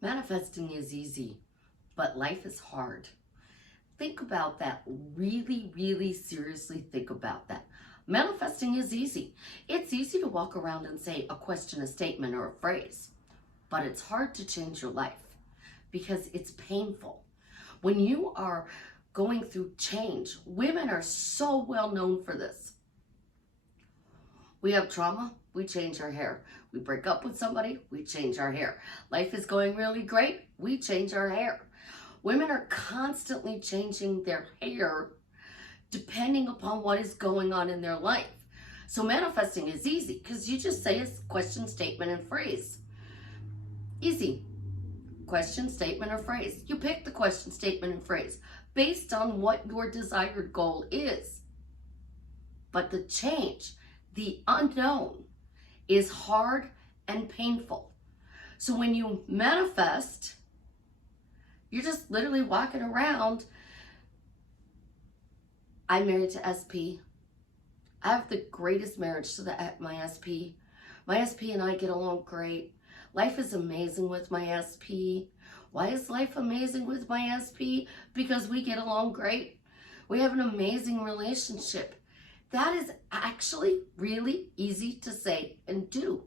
Manifesting is easy, but life is hard. Think about that. Really, really seriously think about that. Manifesting is easy. It's easy to walk around and say a question, a statement, or a phrase, but it's hard to change your life because it's painful. When you are going through change, women are so well known for this. We have trauma, we change our hair. We break up with somebody, we change our hair. Life is going really great, we change our hair. Women are constantly changing their hair depending upon what is going on in their life. So manifesting is easy because you just say a question, statement, and phrase. Easy. Question, statement, or phrase. You pick the question, statement, and phrase based on what your desired goal is. But the change, the unknown, is hard and painful. So when you manifest, you're just literally walking around. I'm married to SP. I have the greatest marriage to my SP. My SP and I get along great. Life is amazing with my SP. Why is life amazing with my SP? Because we get along great. We have an amazing relationship. That is actually really easy to say and do.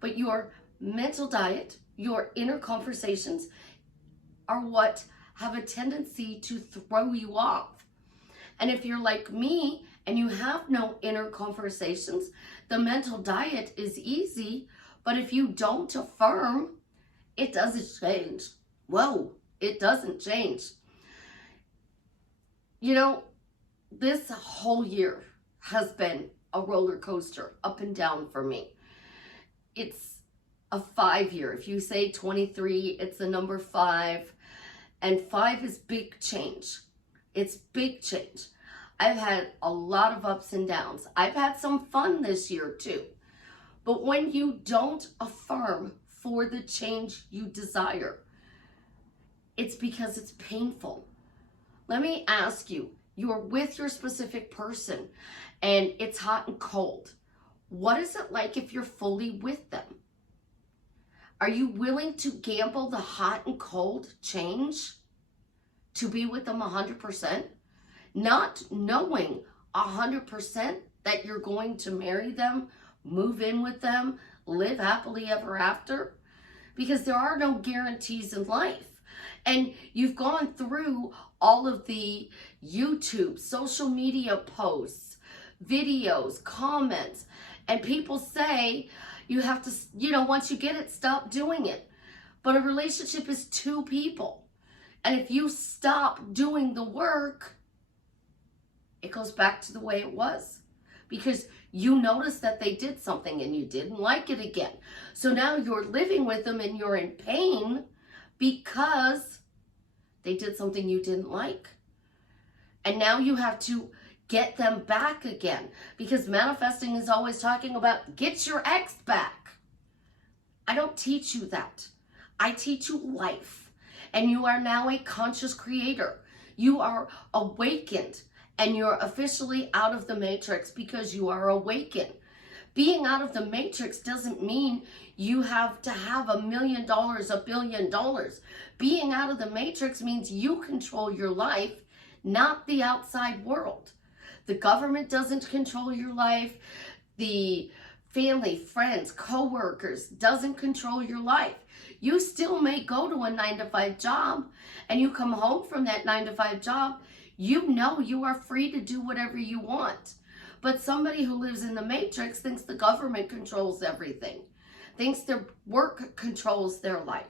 But your mental diet, your inner conversations are what have a tendency to throw you off. And if you're like me and you have no inner conversations, the mental diet is easy, but if you don't affirm, it doesn't change. Whoa, it doesn't change. You know, this whole year has been a roller coaster, up and down for me. It's a 5-year. If you say 23, it's the number 5. And 5 is big change. It's big change. I've had a lot of ups and downs. I've had some fun this year too. But when you don't affirm for the change you desire, it's because it's painful. Let me ask you, you're with your specific person and it's hot and cold. What is it like if you're fully with them? Are you willing to gamble the hot and cold change to be with them 100%? Not knowing 100% that you're going to marry them, move in with them, live happily ever after? Because there are no guarantees in life. And you've gone through all of the YouTube, social media posts, videos, comments, and people say you have to, once you get it, stop doing it. But a relationship is 2 people. And if you stop doing the work, it goes back to the way it was. Because you noticed that they did something and you didn't like it again. So now you're living with them and you're in pain because they did something you didn't like. And now you have to get them back again. Because manifesting is always talking about get your ex back. I don't teach you that. I teach you life. And you are now a conscious creator. You are awakened. And you're officially out of the matrix because you are awakened. Being out of the matrix doesn't mean you have to have $1 million, $1 billion. Being out of the matrix means you control your life, not the outside world. The government doesn't control your life. The family, friends, co-workers doesn't control your life. You still may go to a 9-to-5 job and you come home from that 9-to-5 job. You know you are free to do whatever you want. But somebody who lives in the matrix thinks the government controls everything, thinks their work controls their life.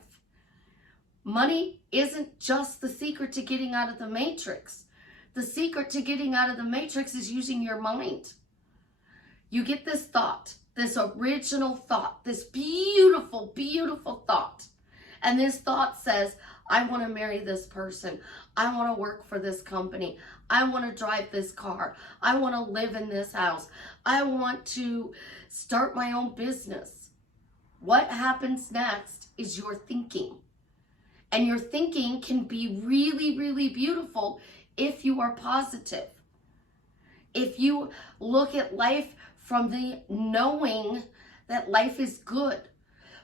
Money isn't just the secret to getting out of the matrix. The secret to getting out of the matrix is using your mind. You get this thought, this original thought, this beautiful, beautiful thought. And this thought says, I want to marry this person. I want to work for this company. I want to drive this car. I want to live in this house. I want to start my own business. What happens next is your thinking. And your thinking can be really, really beautiful if you are positive. If you look at life from the knowing that life is good.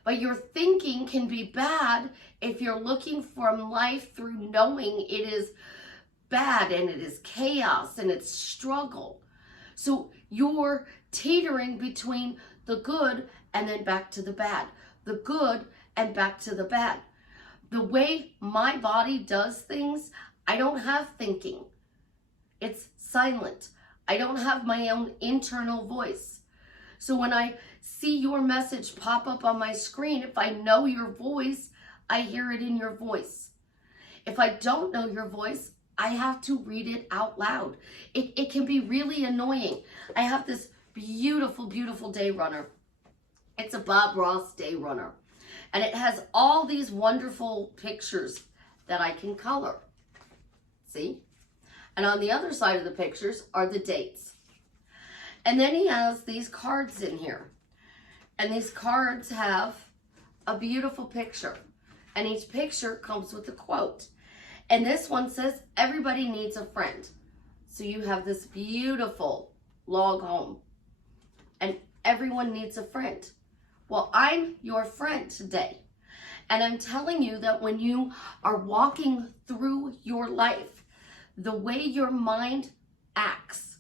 But your thinking can be bad if you're looking from life through knowing it is bad and it is chaos and it's struggle. So you're teetering between the good and then back to the bad, the good and back to the bad. The way my body does things, I don't have thinking. It's silent. I don't have my own internal voice. So when I see your message pop up on my screen, if I know your voice, I hear it in your voice. If I don't know your voice, I have to read it out loud. It can be really annoying. I have this beautiful, beautiful day runner. It's a Bob Ross day runner. And it has all these wonderful pictures that I can color. See? And on the other side of the pictures are the dates. And then he has these cards in here. And these cards have a beautiful picture. And each picture comes with a quote. And this one says, everybody needs a friend. So you have this beautiful log home. And everyone needs a friend. Well, I'm your friend today. And I'm telling you that when you are walking through your life, the way your mind acts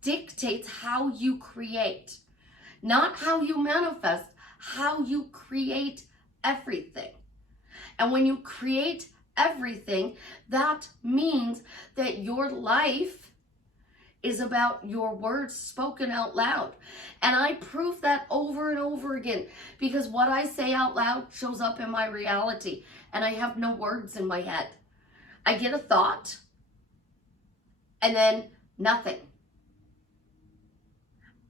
dictates how you create. Not how you manifest, how you create everything. And when you create everything, that means that your life is about your words spoken out loud. And I prove that over and over again because what I say out loud shows up in my reality and I have no words in my head. I get a thought and then nothing.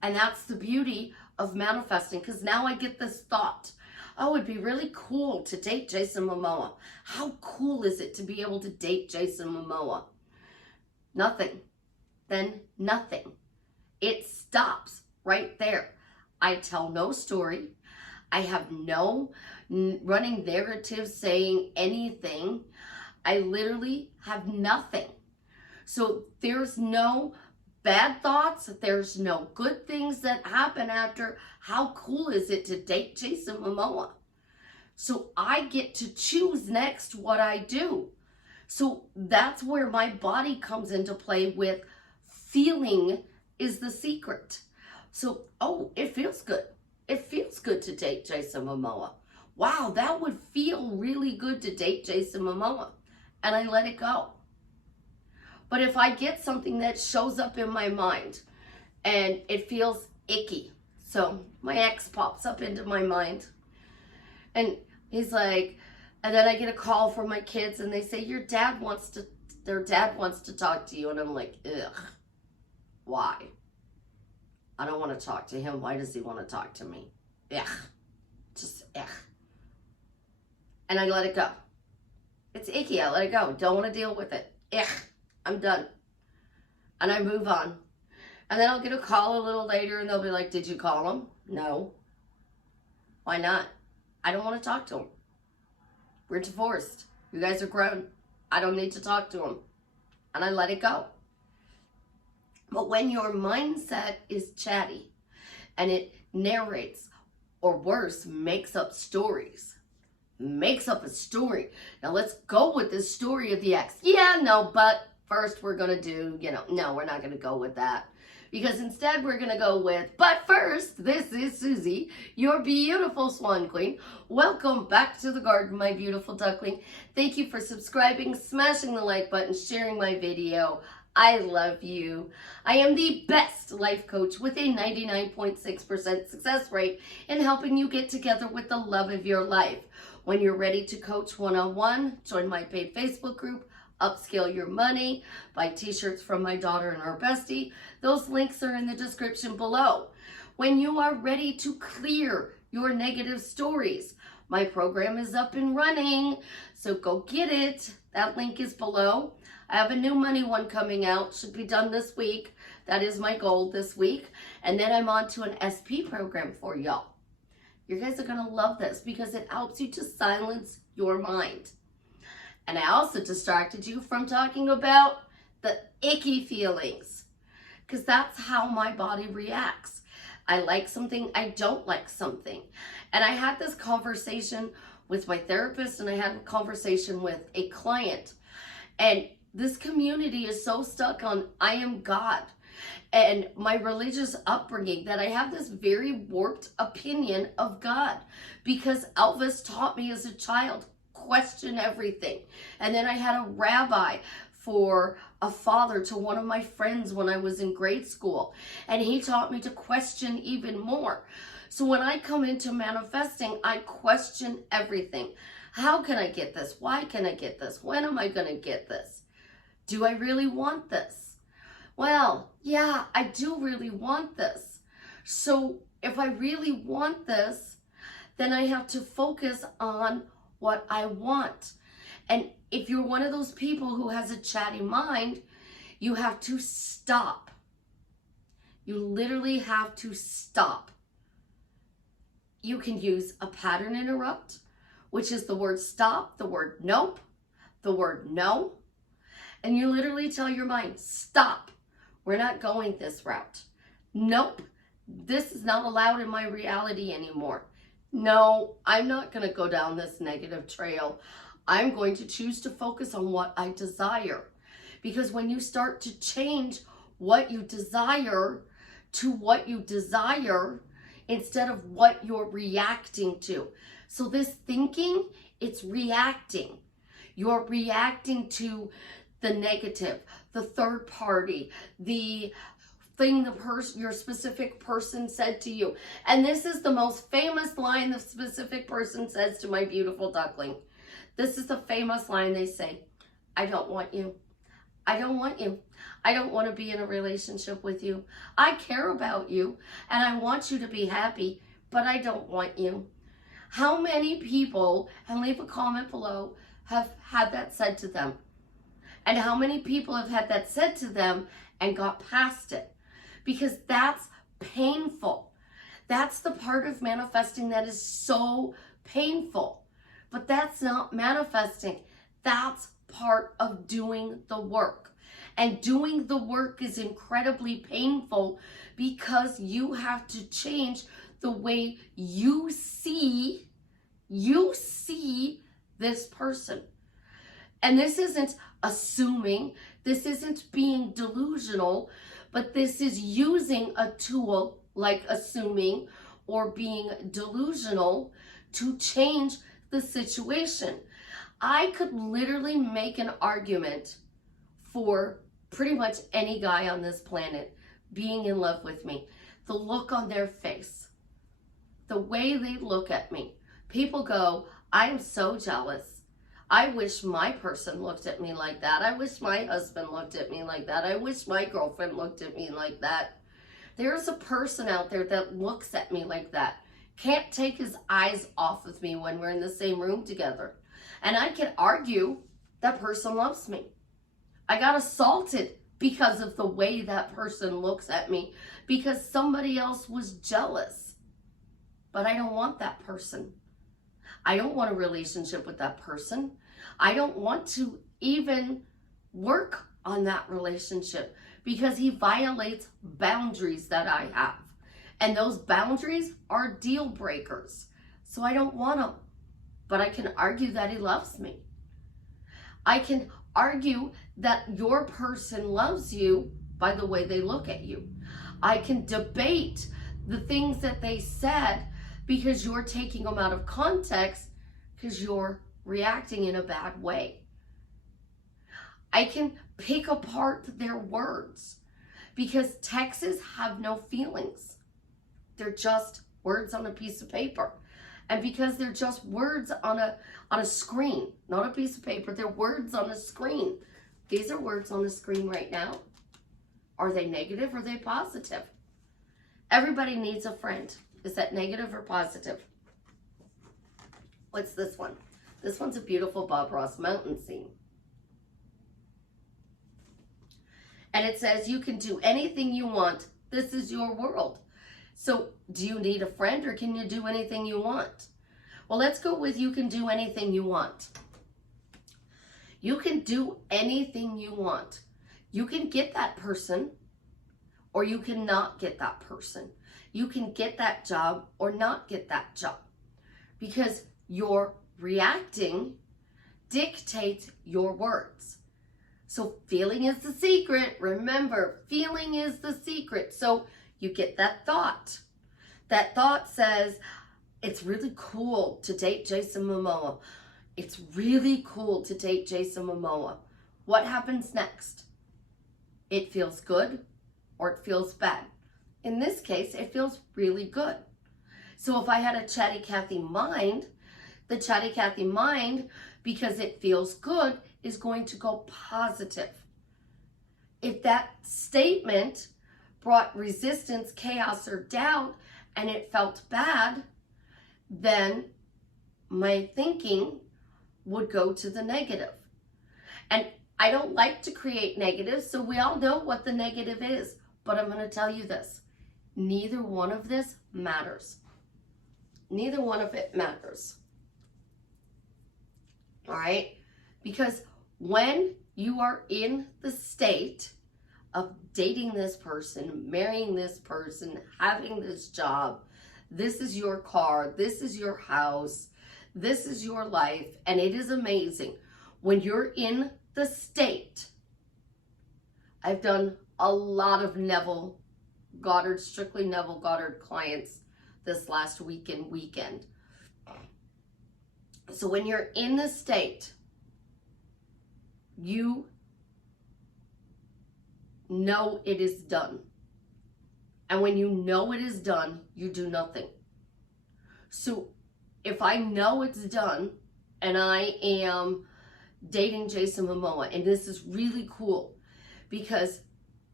And that's the beauty of manifesting because now I get this thought. Oh, it'd be really cool to date Jason Momoa. How cool is it to be able to date Jason Momoa? Nothing. Then nothing. It stops right there. I tell no story. I have no running narrative saying anything. I literally have nothing. So there's no bad thoughts. There's no good things that happen after. How cool is it to date Jason Momoa? So I get to choose next what I do. So that's where my body comes into play with feeling is the secret. So, oh, it feels good. It feels good to date Jason Momoa. Wow, that would feel really good to date Jason Momoa. And I let it go. But if I get something that shows up in my mind and it feels icky, so my ex pops up into my mind and he's like, and then I get a call from my kids and they say, their dad wants to talk to you. And I'm like, ugh. Why? I don't want to talk to him. Why does he want to talk to me? Ugh. Just ugh. And I let it go. It's icky. I let it go. Don't want to deal with it. Ugh. I'm done. And I move on. And then I'll get a call a little later and they'll be like, did you call him? No. Why not? I don't want to talk to him. We're divorced. You guys are grown. I don't need to talk to him. And I let it go. But when your mindset is chatty and it narrates or worse, makes up stories, makes up a story. Now let's go with this story of the ex. Yeah, no, but first we're going to do, no, we're not going to go with that. Because instead we're going to go with, but first, this is Susie, your beautiful swan queen. Welcome back to the garden, my beautiful duckling. Thank you for subscribing, smashing the like button, sharing my video. I love you. I am the best life coach with a 99.6% success rate in helping you get together with the love of your life. When you're ready to coach one-on-one, join my paid Facebook group, Upscale Your Money, buy t-shirts from my daughter and her bestie. Those links are in the description below. When you are ready to clear your negative stories, my program is up and running, so go get it. That link is below. I have a new money one coming out, should be done this week. That is my goal this week. And then I'm on to an SP program for y'all. You guys are gonna love this because it helps you to silence your mind. And I also distracted you from talking about the icky feelings because that's how my body reacts. I like something, I don't like something. And I had this conversation with my therapist, and I had a conversation with a client. And this community is so stuck on I am God and my religious upbringing that I have this very warped opinion of God, because Elvis taught me as a child, question everything. And then I had a rabbi for a father to one of my friends when I was in grade school, and he taught me to question even more. So when I come into manifesting, I question everything. How can I get this? Why can I get this? When am I going to get this? Do I really want this? Well, yeah, I do really want this. So if I really want this, then I have to focus on what I want. And if you're one of those people who has a chatty mind, you have to stop. You literally have to stop. You can use a pattern interrupt, which is the word stop, the word nope, the word no. And you literally tell your mind, stop. We're not going this route. Nope, this is not allowed in my reality anymore. No, I'm not going to go down this negative trail. I'm going to choose to focus on what I desire. Because when you start to change what you desire to what you desire instead of what you're reacting to. So this thinking, it's reacting. You're reacting to the negative, the third party, the thing your specific person said to you. And this is the most famous line the specific person says to my beautiful duckling. This is the famous line they say, I don't want you. I don't want you. I don't want to be in a relationship with you. I care about you and I want you to be happy, but I don't want you. How many people, and leave a comment below, have had that said to them? And how many people have had that said to them and got past it? Because that's painful. That's the part of manifesting that is so painful. But that's not manifesting. That's part of doing the work. And doing the work is incredibly painful because you have to change the way you see this person. And this isn't assuming, this isn't being delusional, but this is using a tool like assuming or being delusional to change the situation. I could literally make an argument for pretty much any guy on this planet being in love with me. The look on their face, the way they look at me. People go, I'm so jealous. I wish my person looked at me like that. I wish my husband looked at me like that. I wish my girlfriend looked at me like that. There's a person out there that looks at me like that. Can't take his eyes off of me when we're in the same room together. And I can argue that person loves me. I got assaulted because of the way that person looks at me, because somebody else was jealous. But I don't want that person. I don't want a relationship with that person. I don't want to even work on that relationship because he violates boundaries that I have. And those boundaries are deal breakers. So I don't want them. But I can argue that he loves me. I can argue that your person loves you by the way they look at you. I can debate the things that they said because you're taking them out of context because you're reacting in a bad way. I can pick apart their words because texts have no feelings. They're just words on a piece of paper. And because they're just words on a screen, not a piece of paper, they're words on a screen. These are words on the screen right now. Are they negative or are they positive? Everybody needs a friend. Is that negative or positive? What's this one? This one's a beautiful Bob Ross mountain scene. And it says, you can do anything you want. This is your world. So do you need a friend or can you do anything you want? Well, let's go with you can do anything you want. You can do anything you want. You can get that person or you cannot get that person. You can get that job or not get that job because your reacting dictates your words. So feeling is the secret. Remember, feeling is the secret. So you get that thought. That thought says, it's really cool to date Jason Momoa. It's really cool to date Jason Momoa. What happens next? It feels good or it feels bad. In this case, it feels really good. So if I had a chatty Cathy mind, the chatty Cathy mind, because it feels good, is going to go positive. If that statement brought resistance, chaos, or doubt, and it felt bad, then my thinking would go to the negative. And I don't like to create negatives, so we all know what the negative is. But I'm going to tell you this. Neither one of this matters. Neither one of it matters. All right? Because when you are in the state of dating this person, marrying this person, having this job, this is your car, this is your house, this is your life, and it is amazing. When you're in the state, I've done a lot of Neville Goddard, strictly Neville Goddard clients this last weekend. So when you're in the state, you know it is done. And when you know it is done, you do nothing. So if I know it's done and I am dating Jason Momoa, and this is really cool because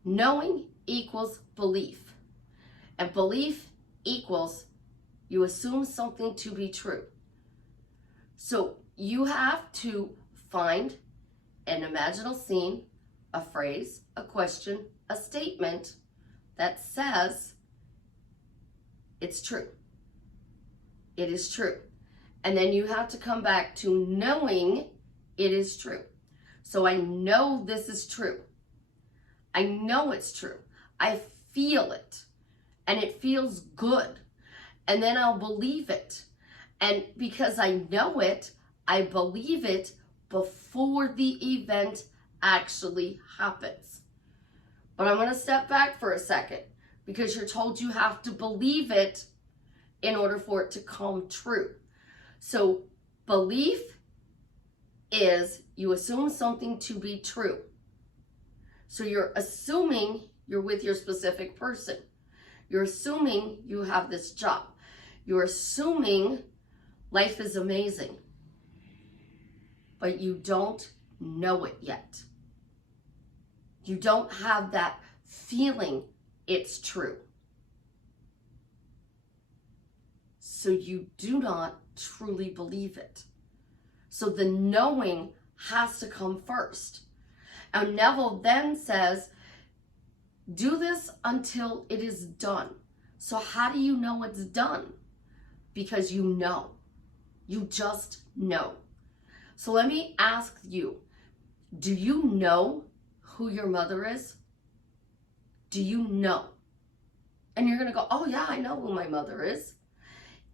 knowing equals belief. And belief equals you assume something to be true. So you have to find an imaginal scene, a phrase, a question, a statement that says it's true. It is true. And then you have to come back to knowing it is true. So I know this is true. I know it's true. I feel it. And it feels good. And then I'll believe it. And because I know it, I believe it before the event actually happens. But I'm going to step back for a second because you're told you have to believe it in order for it to come true. So belief is you assume something to be true. So you're assuming you're with your specific person. You're assuming you have this job. You're assuming life is amazing. But you don't know it yet. You don't have that feeling it's true. So you do not truly believe it. So the knowing has to come first. And Neville then says, do this until it is done. So how do you know it's done? Because you know. You just know. So let me ask you, do you know who your mother is? Do you know? And you're going to go, oh yeah, I know who my mother is.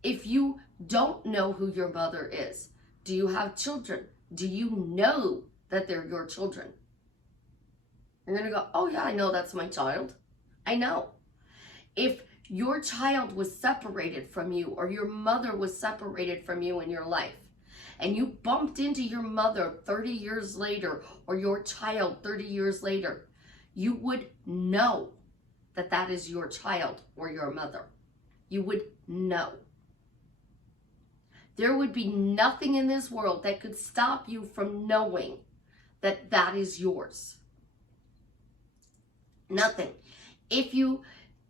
If you don't know who your mother is, do you have children? Do you know that they're your children? You're going to go, oh yeah, I know that's my child. I know. If your child was separated from you or your mother was separated from you in your life and you bumped into your mother 30 years later or your child 30 years later, you would know that that is your child or your mother. You would know. There would be nothing in this world that could stop you from knowing that that is yours. Nothing. If you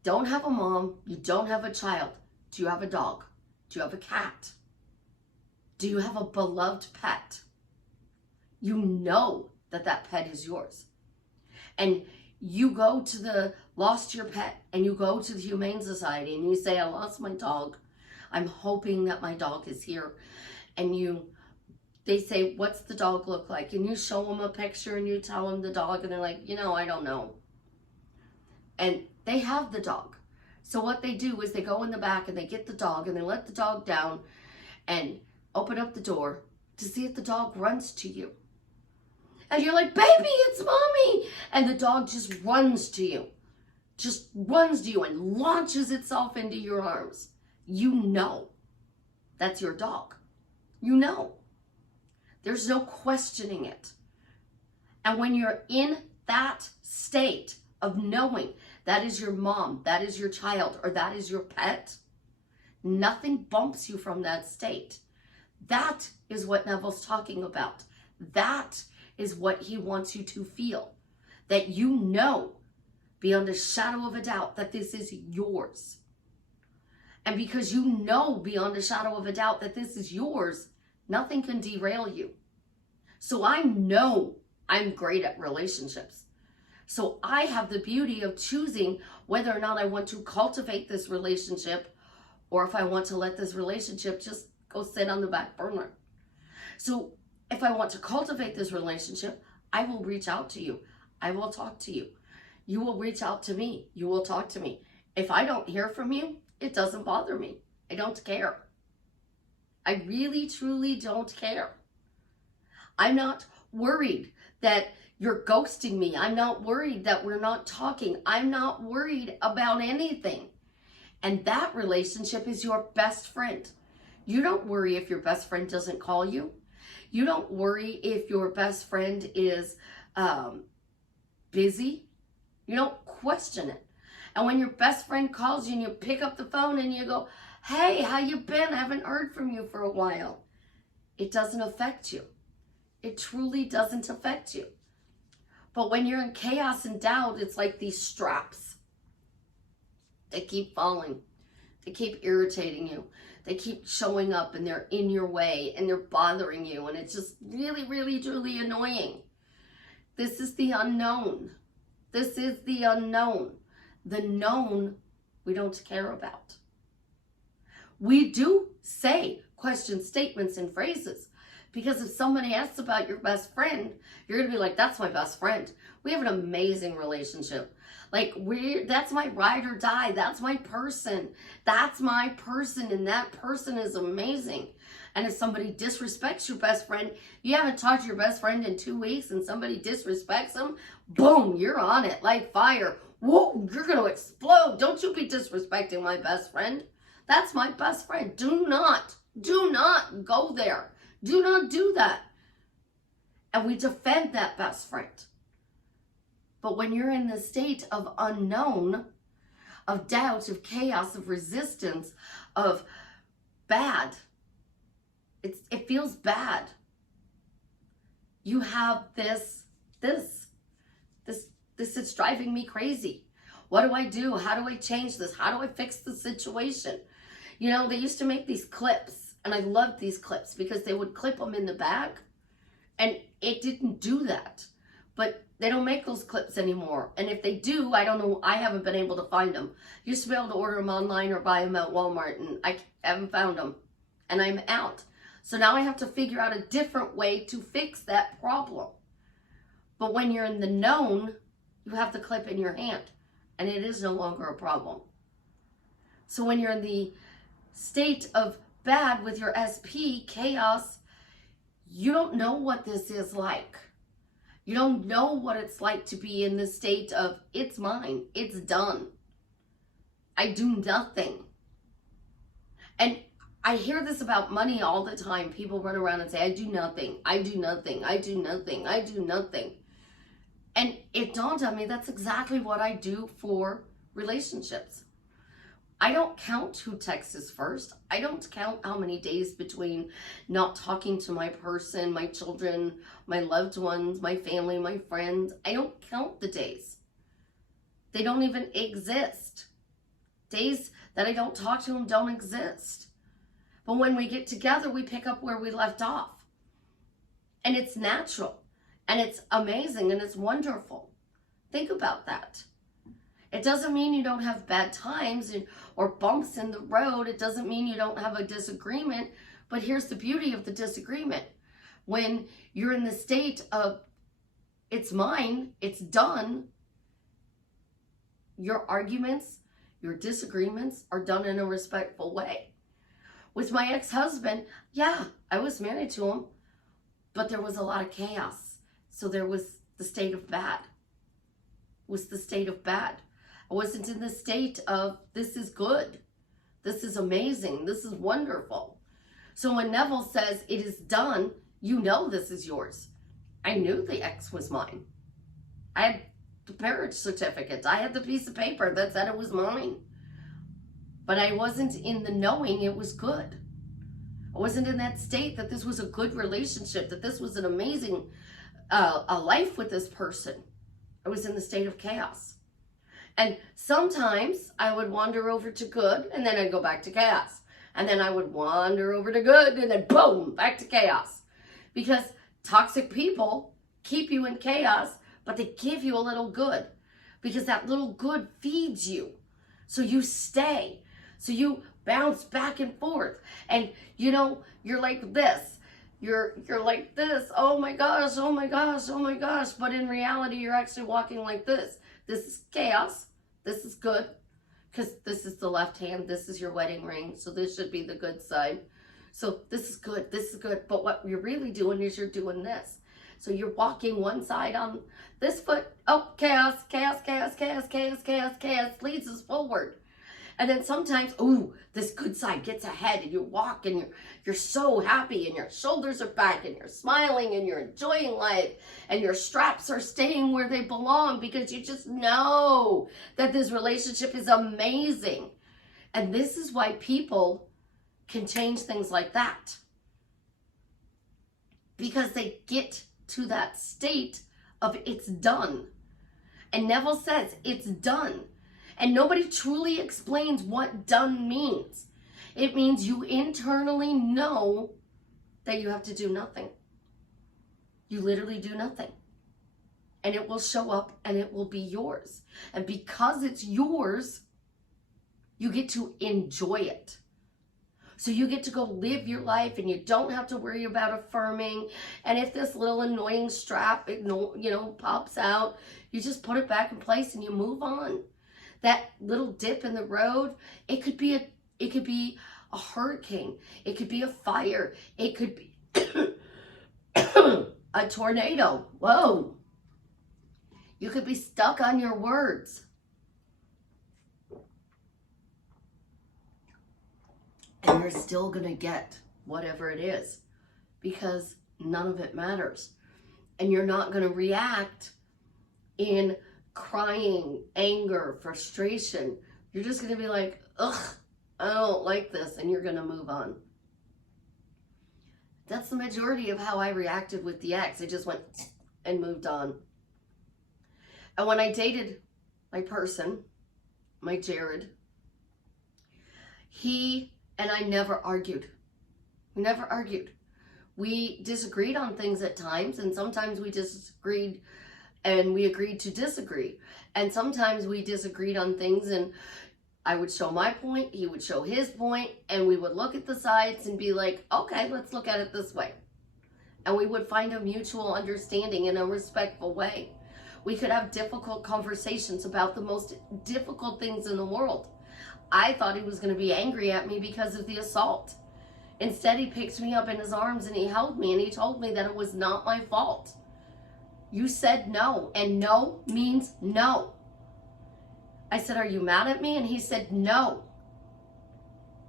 don't have a mom, you don't have a child, do you have a dog? Do you have a cat? Do you have a beloved pet? You know that that pet is yours. And you go to the lost your pet and you go to the Humane Society and you say, I lost my dog. I'm hoping that my dog is here. And they say, what's the dog look like? And you show them a picture and you tell them the dog and they're like, I don't know. And they have the dog. So what they do is they go in the back and they get the dog and they let the dog down and open up the door to see if the dog runs to you. And you're like, baby, it's mommy. And the dog just runs to you and launches itself into your arms. You know that's your dog. You know. There's no questioning it. And when you're in that state of knowing that is your mom, that is your child, or that is your pet, nothing bumps you from that state. That is what Neville's talking about. That is what he wants you to feel. That you know beyond a shadow of a doubt that this is yours. And because you know beyond a shadow of a doubt that this is yours, nothing can derail you. So I know I'm great at relationships. So I have the beauty of choosing whether or not I want to cultivate this relationship or if I want to let this relationship just go sit on the back burner. So if I want to cultivate this relationship, I will reach out to you. I will talk to you. You will reach out to me. You will talk to me. If I don't hear from you, it doesn't bother me. I don't care. I really, truly don't care. I'm not worried that you're ghosting me. I'm not worried that we're not talking. I'm not worried about anything. And that relationship is your best friend. You don't worry if your best friend doesn't call you. You don't worry if your best friend is busy. You don't question it. And when your best friend calls you and you pick up the phone and you go, hey, how you been? I haven't heard from you for a while. It doesn't affect you. It truly doesn't affect you. But when you're in chaos and doubt, it's like these straps. They keep falling. They keep irritating you. They keep showing up and they're in your way and they're bothering you. And it's just really, really, truly annoying. This is the unknown. This is the unknown. The known we don't care about. We do say question statements and phrases because if somebody asks about your best friend, you're going to be like, that's my best friend. We have an amazing relationship. Like, that's my ride or die. That's my person. That's my person, and that person is amazing. And if somebody disrespects your best friend, you haven't talked to your best friend in 2 weeks, and somebody disrespects them, boom, you're on it like fire. Whoa, you're going to explode. Don't you be disrespecting my best friend. That's my best friend. Do not go there. Do not do that. And we defend that best friend. But when you're in the state of unknown, of doubt, of chaos, of resistance, of bad, it feels bad. You have this is driving me crazy. What do I do? How do I change this? How do I fix the situation? You know, they used to make these clips, and I loved these clips because they would clip them in the back, and it didn't do that. But they don't make those clips anymore. And if they do, I don't know. I haven't been able to find them. Used to be able to order them online or buy them at Walmart, and I haven't found them. And I'm out. So now I have to figure out a different way to fix that problem. But when you're in the known, you have the clip in your hand, and it is no longer a problem. So when you're in the state of bad with your SP, chaos, you don't know what this is like. You don't know what it's like to be in the state of, it's mine, it's done. I do nothing. And I hear this about money all the time. People run around and say, I do nothing, I do nothing, I do nothing, I do nothing. And it dawned on me, that's exactly what I do for relationships. I don't count who texts first. I don't count how many days between not talking to my person, my children, my loved ones, my family, my friends. I don't count the days. They don't even exist. Days that I don't talk to them don't exist. But when we get together, we pick up where we left off. And it's natural. And it's amazing. And it's wonderful. Think about that. It doesn't mean you don't have bad times or bumps in the road. It doesn't mean you don't have a disagreement. But here's the beauty of the disagreement. When you're in the state of, it's mine, it's done, your arguments, Your disagreements are done in a respectful way. With my ex-husband, yeah, I was married to him, but there was a lot of chaos. So there was the state of bad. Was the state of bad. I wasn't in the state of, this is good. This is amazing. This is wonderful. So when Neville says it is done, you know this is yours. I knew the ex was mine. I had the marriage certificate. I had the piece of paper that said it was mine. But I wasn't in the knowing it was good. I wasn't in that state that this was a good relationship, that this was an amazing a life with this person. I was in the state of chaos. And sometimes I would wander over to good, and then I'd go back to chaos. And then I would wander over to good, and then boom, back to chaos. Because toxic people keep you in chaos, but they give you a little good. Because that little good feeds you. So you stay. So you bounce back and forth. And you know, you're like this. You're like this. Oh my gosh, oh my gosh, oh my gosh. But in reality, you're actually walking like this. This is chaos. This is good. Because this is the left hand. This is your wedding ring. So this should be the good side. So this is good. This is good. But what you're really doing is you're doing this. So you're walking one side on this foot. Oh, chaos, chaos, chaos, chaos, chaos, chaos, chaos leads us forward. And then sometimes, ooh, this good side gets ahead and you walk and you're so happy and your shoulders are back and you're smiling and you're enjoying life and your straps are staying where they belong because you just know that this relationship is amazing. And this is why people can change things like that. Because they get to that state of it's done. And Neville says it's done. And nobody truly explains what done means. It means you internally know that you have to do nothing. You literally do nothing. And it will show up and it will be yours. And because it's yours, you get to enjoy it. So you get to go live your life and you don't have to worry about affirming. And if this little annoying strap, pops out, you just put it back in place and you move on. That little dip in the road, it could be a hurricane. It could be a fire. It could be a tornado. Whoa. You could be stuck on your words. And you're still going to get whatever it is because none of it matters. And you're not going to react in crying, anger, frustration. You're just going to be like, ugh, I don't like this. And you're going to move on. That's the majority of how I reacted with the ex. I just went and moved on. And when I dated my person, my Jared, he and I never argued. We never argued. We disagreed on things at times, and sometimes we disagreed and we agreed to disagree. And sometimes we disagreed on things and I would show my point, he would show his point, and we would look at the sides and be like, okay, let's look at it this way. And we would find a mutual understanding in a respectful way. We could have difficult conversations about the most difficult things in the world. I thought he was going to be angry at me because of the assault. Instead, he picked me up in his arms and he held me and he told me that it was not my fault. You said no, and no means no. I said, are you mad at me? And he said, no.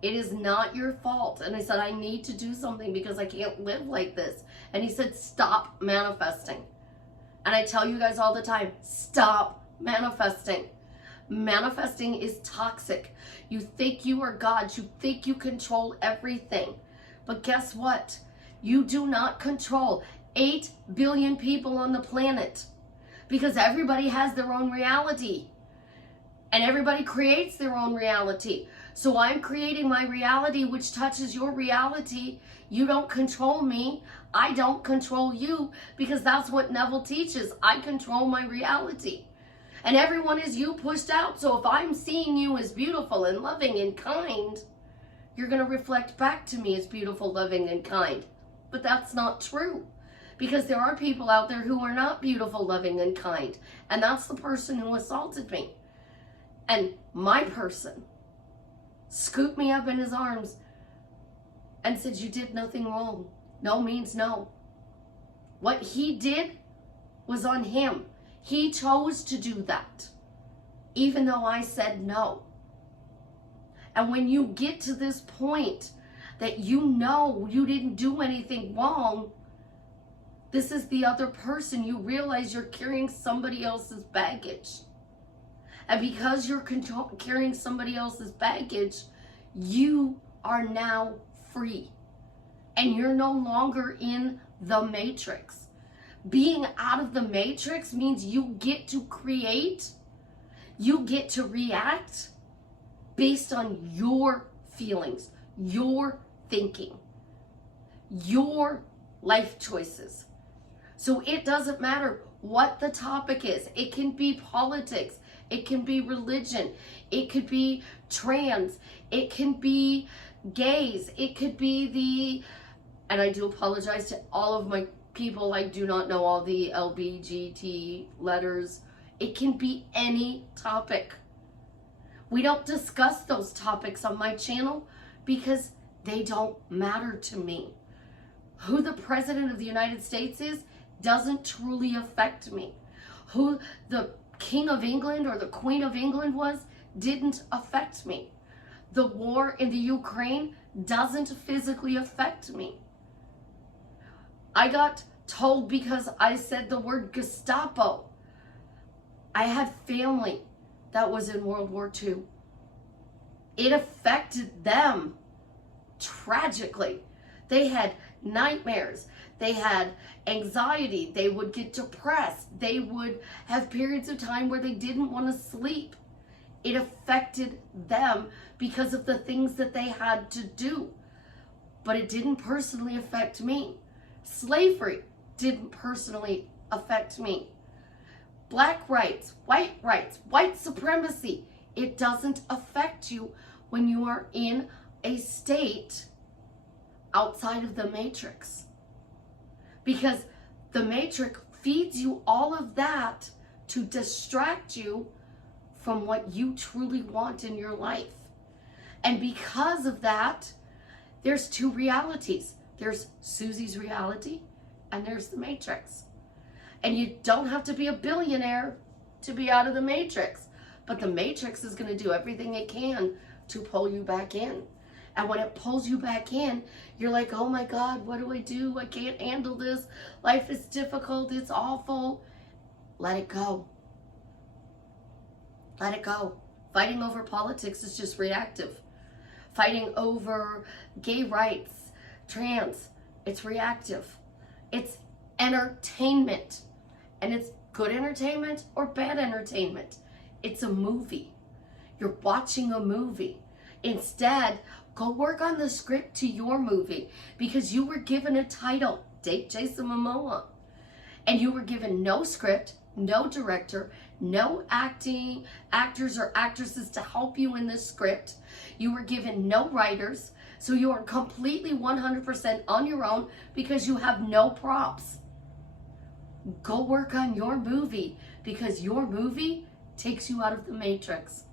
It is not your fault. And I said, I need to do something because I can't live like this. And he said, stop manifesting. And I tell you guys all the time, stop manifesting. Manifesting is toxic. You think you are God. You think you control everything. But guess what? You do not control 8 billion people on the planet because everybody has their own reality and everybody creates their own reality. So I'm creating my reality, which touches your reality. You don't control me. I don't control you because that's what Neville teaches. I control my reality. And everyone is you pushed out. So if I'm seeing you as beautiful and loving and kind, you're going to reflect back to me as beautiful, loving, and kind. But that's not true. Because there are people out there who are not beautiful, loving, and kind. And that's the person who assaulted me. And my person scooped me up in his arms and said, you did nothing wrong. No means no. What he did was on him. He chose to do that, even though I said no. And when you get to this point that you know you didn't do anything wrong, this is the other person. You realize you're carrying somebody else's baggage. And because you're carrying somebody else's baggage, you are now free. And you're no longer in the matrix. Being out of the matrix means you get to create, you get to react based on your feelings, your thinking, your life choices. So it doesn't matter what the topic is. It can be politics. It can be religion. It could be trans. It can be gays. It could be and I do apologize to all of my people. I do not know all the LBGT letters. It can be any topic. We don't discuss those topics on my channel because they don't matter to me. Who the President of the United States is doesn't truly affect me. Who the King of England or the Queen of England was didn't affect me. The war in the Ukraine doesn't physically affect me. I got told because I said the word Gestapo. I had family that was in World War II. It affected them tragically. They had nightmares. They had anxiety. They would get depressed. They would have periods of time where they didn't want to sleep. It affected them because of the things that they had to do. But it didn't personally affect me. Slavery didn't personally affect me. Black rights, white supremacy, it doesn't affect you when you are in a state outside of the matrix. Because the matrix feeds you all of that to distract you from what you truly want in your life. And because of that, there's two realities. There's Susie's reality and there's the matrix. And you don't have to be a billionaire to be out of the matrix. But the matrix is going to do everything it can to pull you back in. And when it pulls you back in, you're like, oh my God, what do I do? I can't handle this. Life is difficult. It's awful. Let it go. Let it go. Fighting over politics is just reactive. Fighting over gay rights, trans, it's reactive. It's entertainment. And it's good entertainment or bad entertainment. It's a movie. You're watching a movie. Instead, go work on the script to your movie because you were given a title, Date Jason Momoa. And you were given no script, no director, no actors or actresses to help you in this script. You were given no writers. So you are completely 100% on your own because you have no props. Go work on your movie because your movie takes you out of the matrix.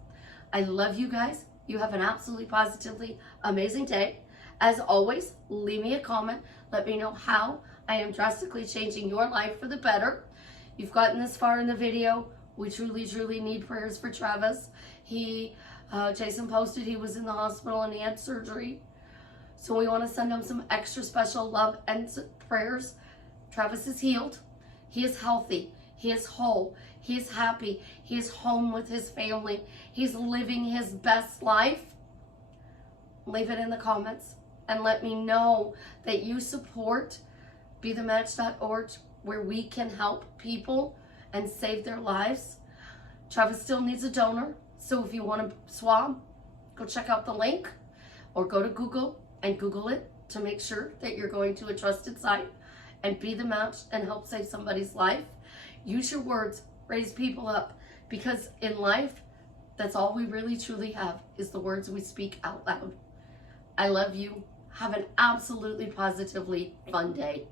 I love you guys. You have an absolutely positively amazing day. As always, leave me a comment. Let me know how I am drastically changing your life for the better. You've gotten this far in the video. We truly, truly need prayers for Travis. Jason posted he was in the hospital and he had surgery. So we want to send him some extra special love and prayers. Travis is healed. He is healthy. He is whole. He is happy. He is home with his family. He's living his best life. Leave it in the comments and let me know that you support BeTheMatch.org, where we can help people and save their lives. Travis still needs a donor. So if you want to swab, go check out the link or go to Google and Google it to make sure that you're going to a trusted site and be the match and help save somebody's life. Use your words, raise people up, because in life, that's all we really truly have is the words we speak out loud. I love you. Have an absolutely positively fun day.